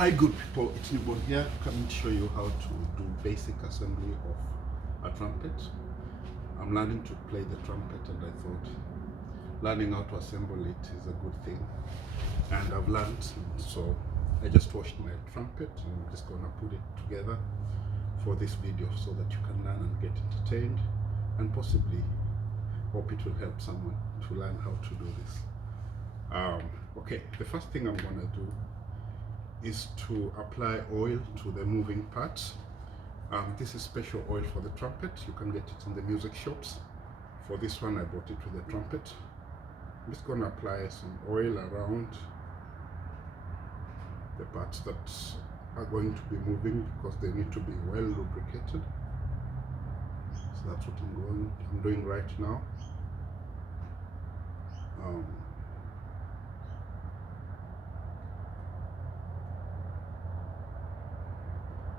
Hi good people, it's Newborn here, coming to show you how to do basic assembly of a trumpet. I'm learning to play the trumpet and I thought learning how to assemble it is a good thing. And I've learned, so I just washed my trumpet and I'm just gonna put it together for this video so that you can learn and get entertained and possibly hope it will help someone to learn how to do this. Okay, the first thing I'm gonna do is to apply oil to the moving parts. This is special oil for the trumpet. You can get it in the music shops. For this one I bought it with the trumpet. I'm just going to apply some oil around the parts that are going to be moving because they need to be well lubricated. So that's what I'm doing right now.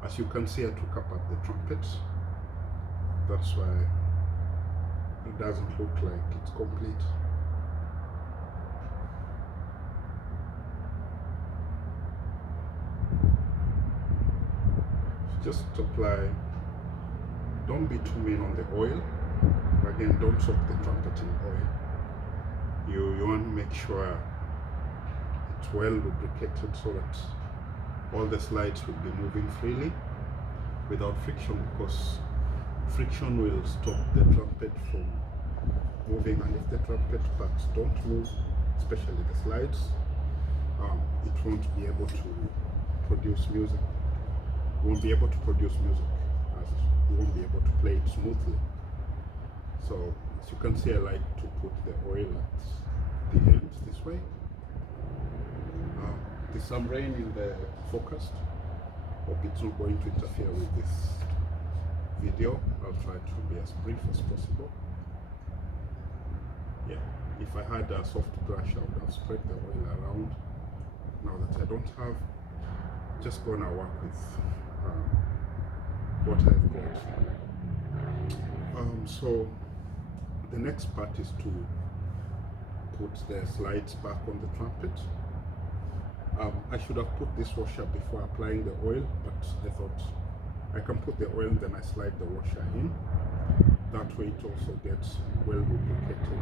As you can see, I took apart the trumpet. That's why it doesn't look like it's complete. Just apply, don't be too mean on the oil. Again, don't soak the trumpet in oil. You want to make sure it's well lubricated so that all the slides will be moving freely without friction, because friction will stop the trumpet from moving, and if the trumpet parts don't move, especially the slides, it won't be able to produce music. You won't be able to produce music, as you won't be able to play it smoothly. So as you can see, I like to put the oil at the end this way. There's some rain in the forecast. Hope it's not going to interfere with this video. I'll try to be as brief as possible. Yeah, if I had a soft brush, I would have spread the oil around. Now that I don't have, just gonna work with what I've got. So the next part is to put the slides back on the trumpet. I should have put this washer before applying the oil, but I thought I can put the oil and then I slide the washer in. That way it also gets well lubricated.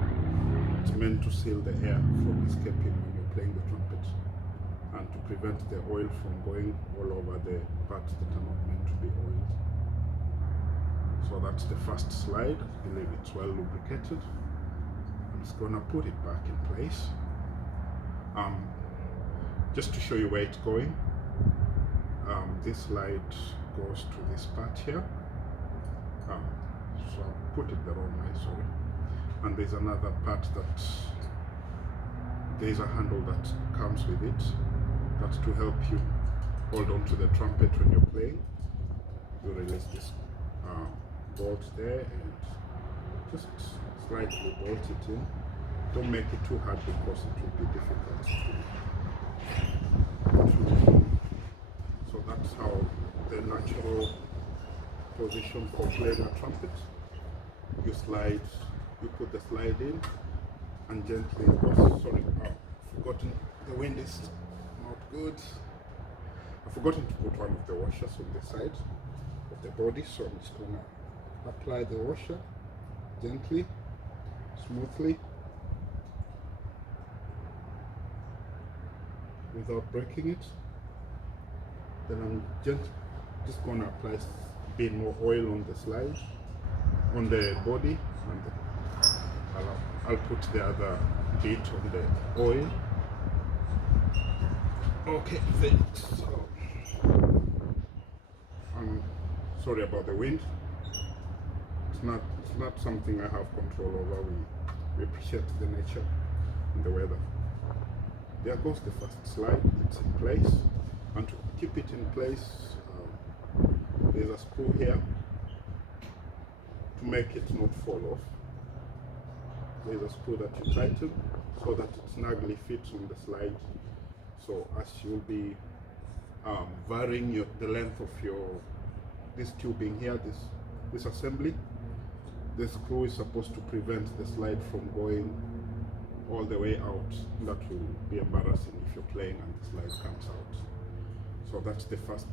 It's meant to seal the air from escaping when you're playing the trumpet and to prevent the oil from going all over the parts that are not meant to be oiled. So that's the first slide. I believe it's well lubricated. I'm just gonna put it back in place. Just to show you where it's going, this slide goes to this part here. So I put it the wrong way, sorry. And there's another part that there's a handle that comes with it. That's to help you hold on to the trumpet when you're playing. You release this bolt there and just slightly bolt it in. Don't make it too hard because it will be difficult to. So that's how the natural position for playing a trumpet. You slide, you put the slide in and gently, sorry, I've forgotten, the wind is not good. I've forgotten to put one of the washers on the side of the body, so I'm just gonna apply the washer gently, smoothly, without breaking it. Then I'm just going to apply a bit more oil on the slide, on the body, and I'll put the other bit on the oil. Okay, thanks. So, I'm sorry about the wind. It's not something I have control over. We appreciate the nature and the weather. There goes the first slide. It's in place, and to keep it in place, there's a screw here to make it not fall off. There's a screw that you tighten so that it snugly fits on the slide. So as you'll be varying the length of this tubing here, this assembly, the screw is supposed to prevent the slide from going all the way out. That will be embarrassing if you're playing and the slide comes out. So that's the first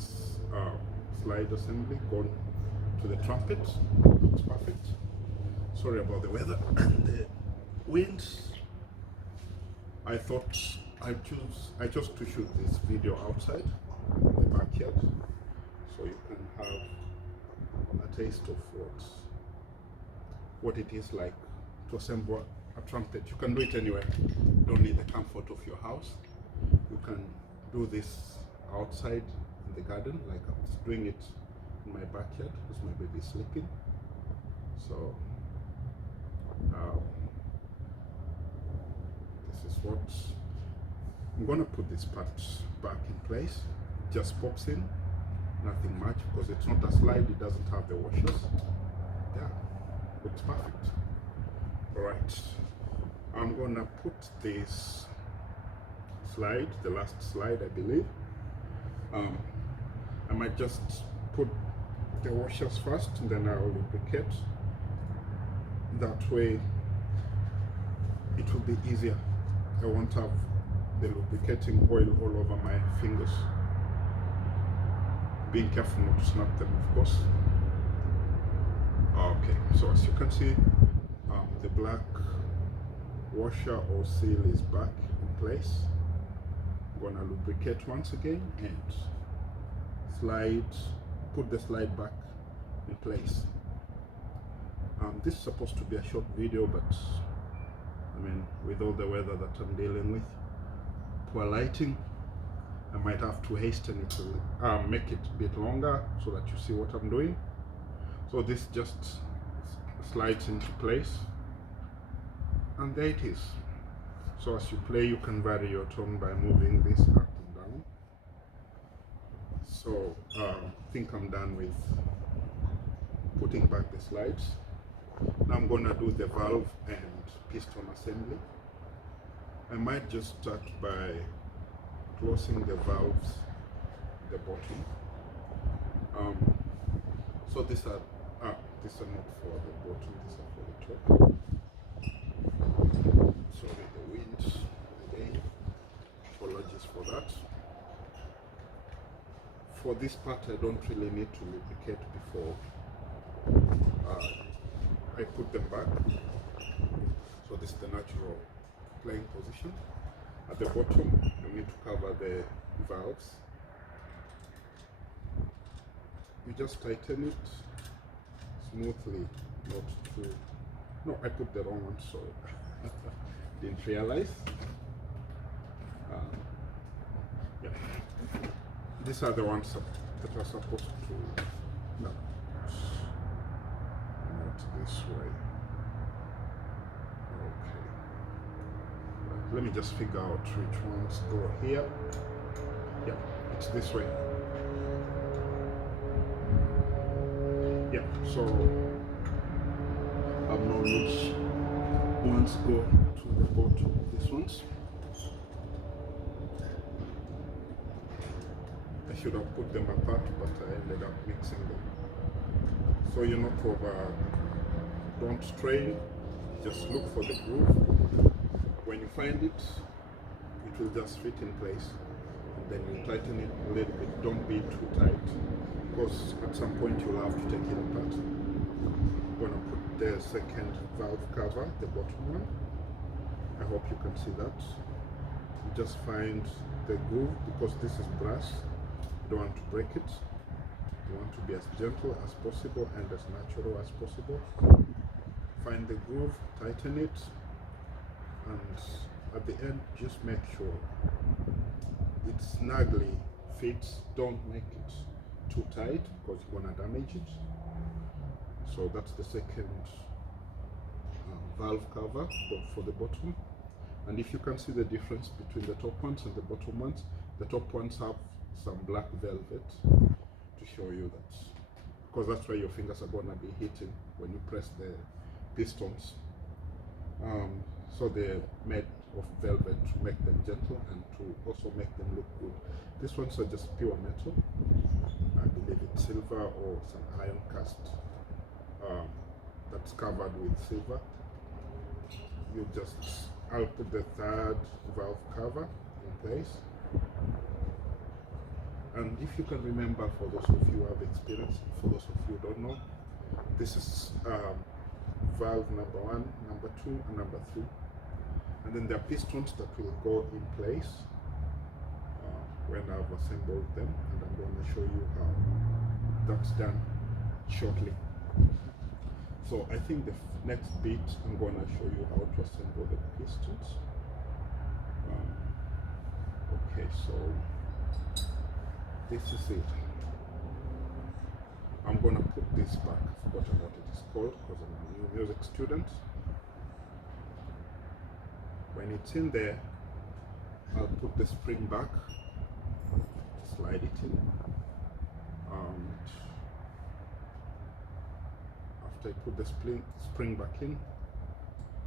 slide assembly gone to the trumpet. Looks perfect. Sorry about the weather and the wind. I thought I chose to shoot this video outside in the backyard, so you can have a taste of what it is like to assemble a trumpet. You can do it anywhere. You don't need the comfort of your house. You can do this outside in the garden, like I'm just doing it in my backyard because my baby is sleeping. So this is what I'm gonna put. This part back in place. It just pops in, nothing much, because it's not a slide. It doesn't have the washers. Yeah, looks perfect. All right, I'm gonna put this slide, the last slide, I believe. I might just put the washers first, and then I'll lubricate. That way it will be easier. I won't have the lubricating oil all over my fingers. Being careful not to snap them, of course. Okay, so as you can see, the black washer or seal is back in place. I'm gonna lubricate once again and put the slide back in place. This is supposed to be a short video, but I mean, with all the weather that I'm dealing with, poor lighting, I might have to hasten it to make it a bit longer so that you see what I'm doing. So this just slides into place, and there it is. So as you play, you can vary your tone by moving this up and down. So I think I'm done with putting back the slides. Now I'm gonna do the valve and piston assembly. I might just start by closing the valves at the bottom. So these are not for the bottom, these are for the top. Sorry, the wind again. Apologies for that. For this part, I don't really need to lubricate before I put them back. So this is the natural playing position. At the bottom, you need to cover the valves. You just tighten it smoothly, not too. No, I put the wrong one, sorry. Didn't realize. Yeah. These are the ones that are supposed to. No, not this way. Okay. Let me just figure out which ones go here. Yeah, it's this way. Yeah, so I've known which ones go to the bottom. These ones. I should have put them apart, but I ended up mixing them. So you're not over. Don't strain. Just look for the groove. When you find it, it will just fit in place. Then you tighten it a little bit. Don't be too tight, because at some point you'll have to take it apart. I'm gonna put the second valve cover, the bottom one. I hope you can see that. You just find the groove, because this is brass. You don't want to break it. You want to be as gentle as possible and as natural as possible. Find the groove, tighten it, and at the end just make sure it snugly fits. Don't make it too tight, because you're gonna damage it. So that's the second valve cover for the bottom. And if you can see the difference between the top ones and the bottom ones, the top ones have some black velvet to show you that, because that's where your fingers are gonna be hitting when you press the pistons. So they're made of velvet to make them gentle and to also make them look good. These ones are just pure metal. I believe it's silver or some iron cast that's covered with silver. I'll put the third valve cover in place. And if you can remember, for those of you who have experience, for those of you who don't know, this is valve number 1, number 2, and number 3. And then there are pistons that will go in place when I've assembled them, and I'm going to show you how that's done shortly. So I think the next bit, I'm going to show you how to assemble the pistons. Okay, so this is it. I'm going to put this back. I've forgotten what it is called because I'm a new music student. When it's in there, I'll put the spring back, slide it in, and after I put the spring back in,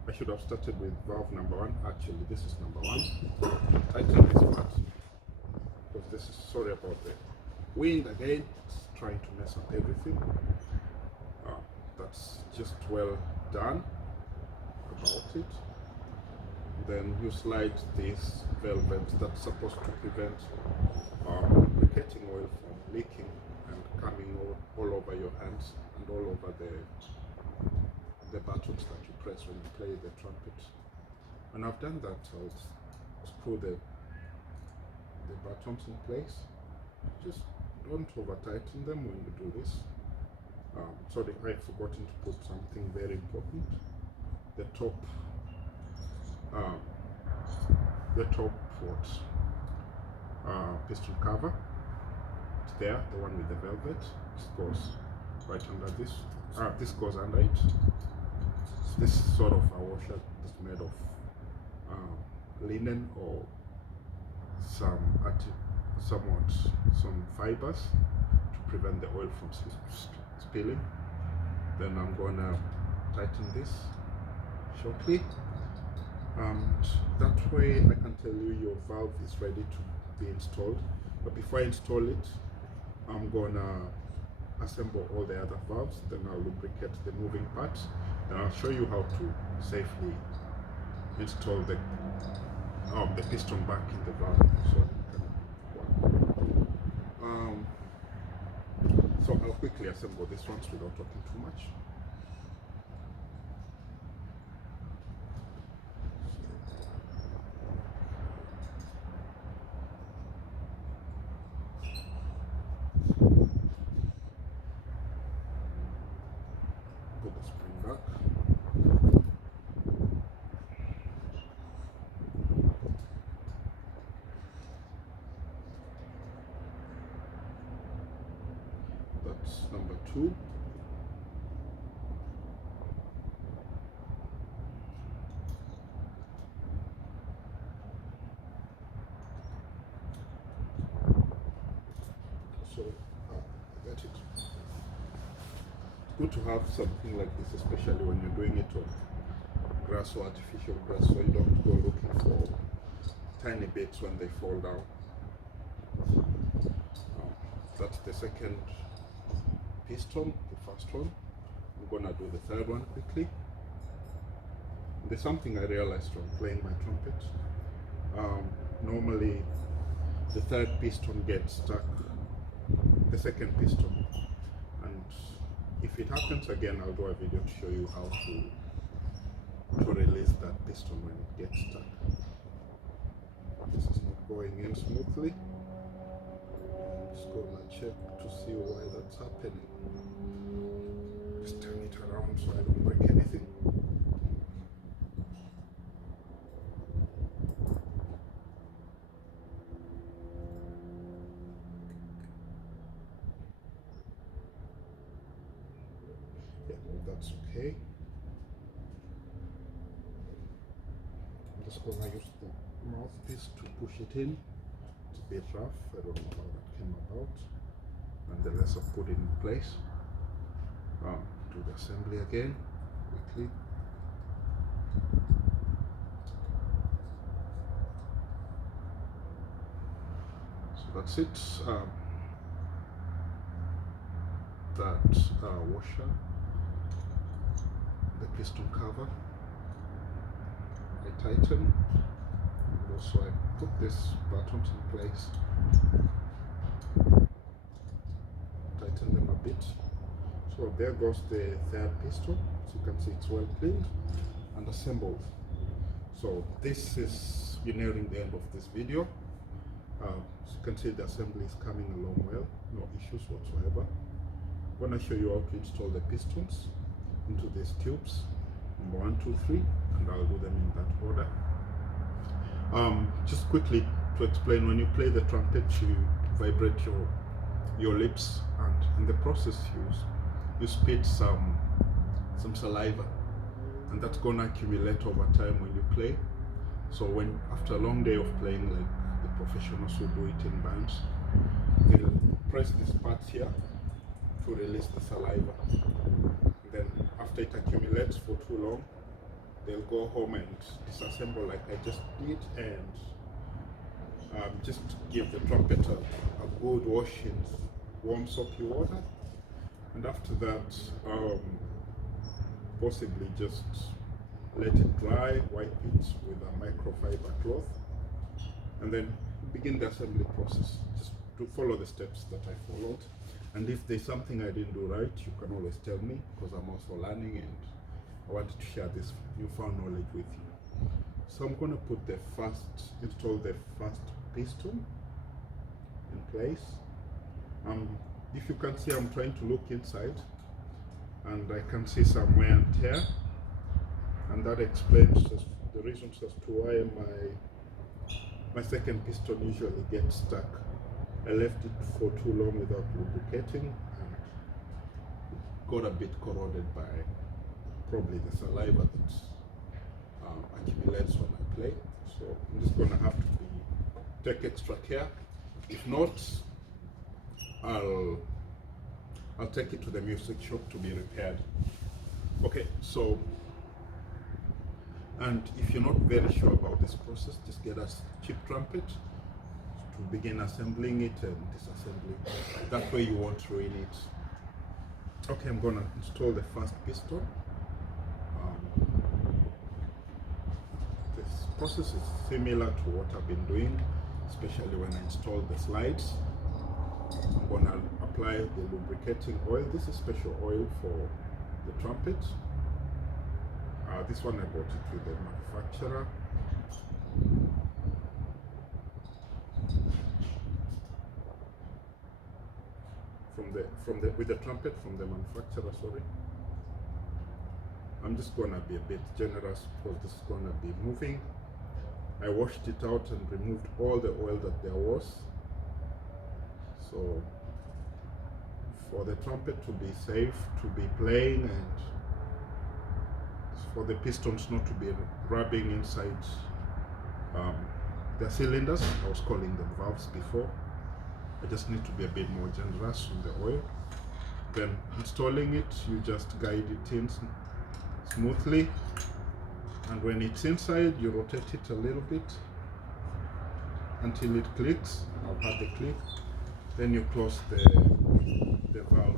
I should have started with valve number 1. Actually, this is number 1. Tighten this part because this is, sorry about the wind again, it's trying to mess up everything. That's just well done about it. Then you slide this velvet that's supposed to prevent lubricating oil from leaking and coming all over your hands and all over the buttons that you press when you play the trumpet. When I've done that, I'll screw the buttons in place. Just don't over tighten them when you do this. Sorry, I've forgotten to put something very important. The top piston cover. It's there, the one with the velvet. This goes right under this. This goes under it. This is sort of a washer that's made of linen or some fibers to prevent the oil from spilling. Then I'm gonna tighten this shortly, and that way I can tell you your valve is ready to be installed. But before I install it, I'm gonna assemble all the other valves, then I'll lubricate the moving parts, and I'll show you how to safely install the piston back in the valve so it can work. So I'll quickly assemble this one without talking too much. Put the spring back. That's number 2. So I got it. Good to have something like this, especially when you're doing it on grass or artificial grass, so you don't go looking for tiny bits when they fall down. That's the second piston, the first one. I'm gonna do the third one quickly. There's something I realized from playing my trumpet. Normally the third piston gets stuck, the second piston, and if it happens again, I'll do a video to show you how to release that piston when it gets stuck. This is not going in smoothly. I'm just gonna check to see why that's happening. Just turn it around so I don't break anything. Yeah, that's okay. I'm just gonna use the mouthpiece to push it in. It's a bit rough, I don't know how that came about. Nonetheless, I've put it in place. Do the assembly again, quickly. So that's it. That washer, the piston cover, I tighten. And also I put these buttons in place. bit. So there goes the third piston. As you can see, it's well cleaned and assembled. So this is, we're nearing the end of this video. As you can see, the assembly is coming along well, no issues whatsoever. I'm going to show you how to install the pistons into these tubes, number 1, 2, 3, and I'll do them in that order. Just quickly to explain, when you play the trumpet, you vibrate your lips, and in the process you spit some saliva, and that's gonna accumulate over time when you play. So when after a long day of playing, like the professionals who do it in bands, they'll press this part here to release the saliva. And then after it accumulates for too long, they'll go home and disassemble like I just did, and just give the trumpet a good wash in warm soapy water, and after that possibly just let it dry, wipe it with a microfiber cloth, and then begin the assembly process. Just to follow the steps that I followed, and if there's something I didn't do right, you can always tell me, because I'm also learning and I wanted to share this newfound knowledge with you. So I'm going to install the first piston in place. If you can see, I'm trying to look inside, and I can see some wear and tear, and that explains the reasons as to why my second piston usually gets stuck. I left it for too long without lubricating, and it got a bit corroded by probably the saliva that accumulates when I play. So I'm just going to have to take extra care. If not, I'll take it to the music shop to be repaired. Okay, so, and if you're not very sure about this process, just get a cheap trumpet to begin assembling it and disassembling. That way you won't ruin it. Okay, I'm gonna install the first piston. This process is similar to what I've been doing, especially when I install the slides. I'm gonna apply the lubricating oil. This is special oil for the trumpet. This one I bought it with the manufacturer. With the trumpet from the manufacturer, sorry. I'm just gonna be a bit generous because this is gonna be moving. I washed it out and removed all the oil that there was. So for the trumpet to be safe, to be playing, and for the pistons not to be rubbing inside the cylinders, I was calling them valves before. I just need to be a bit more generous on the oil. Then installing it, you just guide it in smoothly, and when it's inside, you rotate it a little bit until it clicks. I've had the click. Then you close the valve.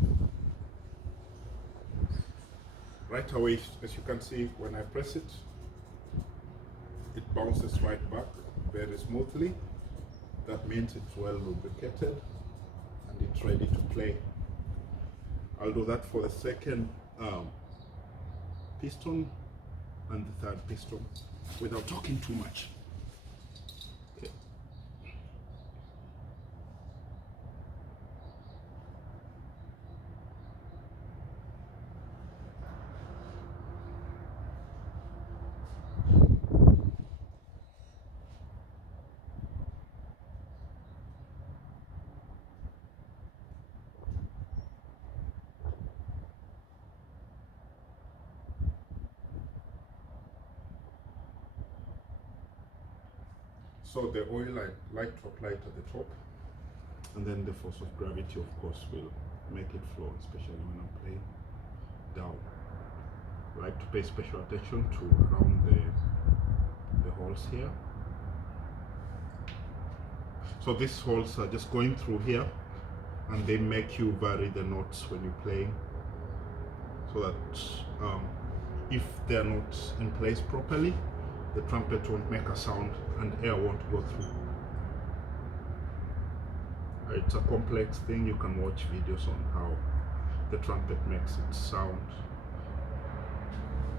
Right away, as you can see, when I press it, it bounces right back very smoothly. That means it's well lubricated and it's ready to play. I'll do that for the second piston and the third piston without talking too much. Okay. So the oil, I like to apply it at the top, and then the force of gravity, of course, will make it flow, especially when I'm playing down. I like to pay special attention to around the holes here. So these holes are just going through here, and they make you vary the notes when you're playing, so that if they're not in place properly, the trumpet won't make a sound and air won't go through. It's a complex thing. You can watch videos on how the trumpet makes its sound.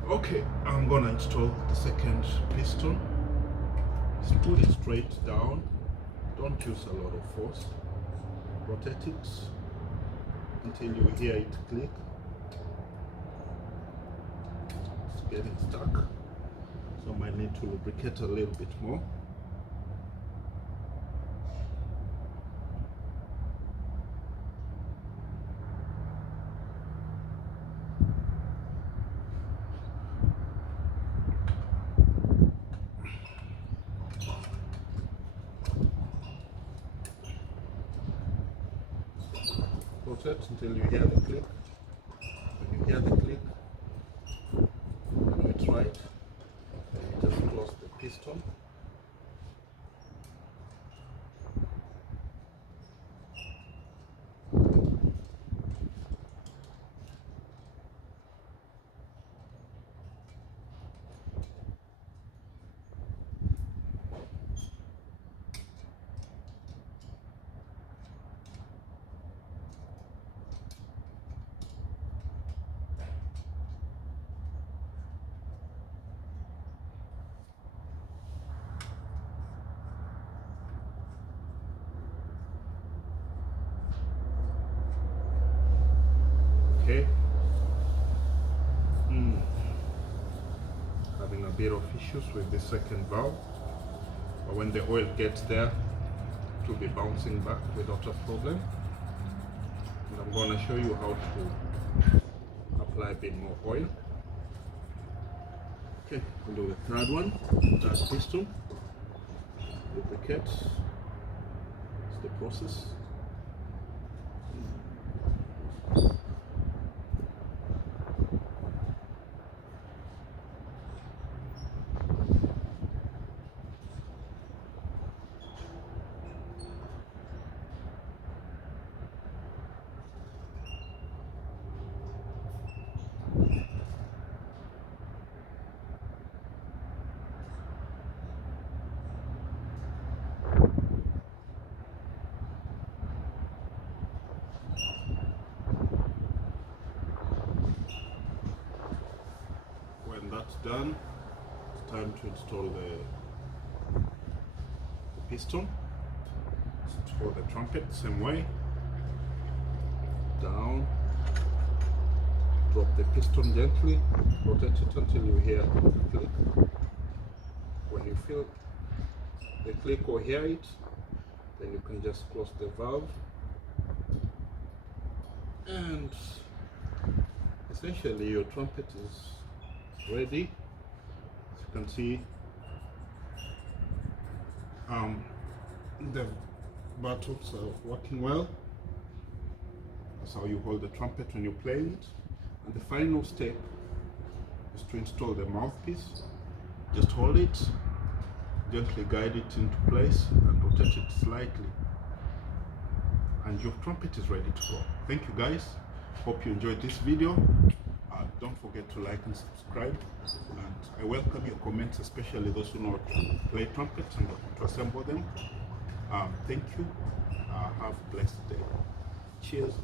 Okay, I'm gonna install the second piston. Just put it straight down. Don't use a lot of force. Rotate it until you hear it click. It's getting stuck, so I might need to lubricate a little bit more. Rotate until you hear the click. When you hear the click, you know it's right. Then you just close the piston. Okay. Having a bit of issues with the second valve, but when the oil gets there, it will be bouncing back without a problem. And I'm going to show you how to apply a bit more oil. Okay, we'll do the third one, third piston. Lubricate. It's the process. When that's done, it's time to install the piston. Install the trumpet same way. Down. Drop the piston gently. Rotate it until you hear the click. When you feel the click or hear it, then you can just close the valve. And essentially your trumpet is ready. As you can see, the buttocks are working well. That's how you hold the trumpet when you're playing it. And the final step is to install the mouthpiece. Just hold it, gently guide it into place and rotate it slightly, and your trumpet is ready to go. Thank you guys, hope you enjoyed this video. Don't forget to like and subscribe, and I welcome your comments, especially those who know how to play trumpets and to assemble them. Thank you. Have a blessed day. Cheers.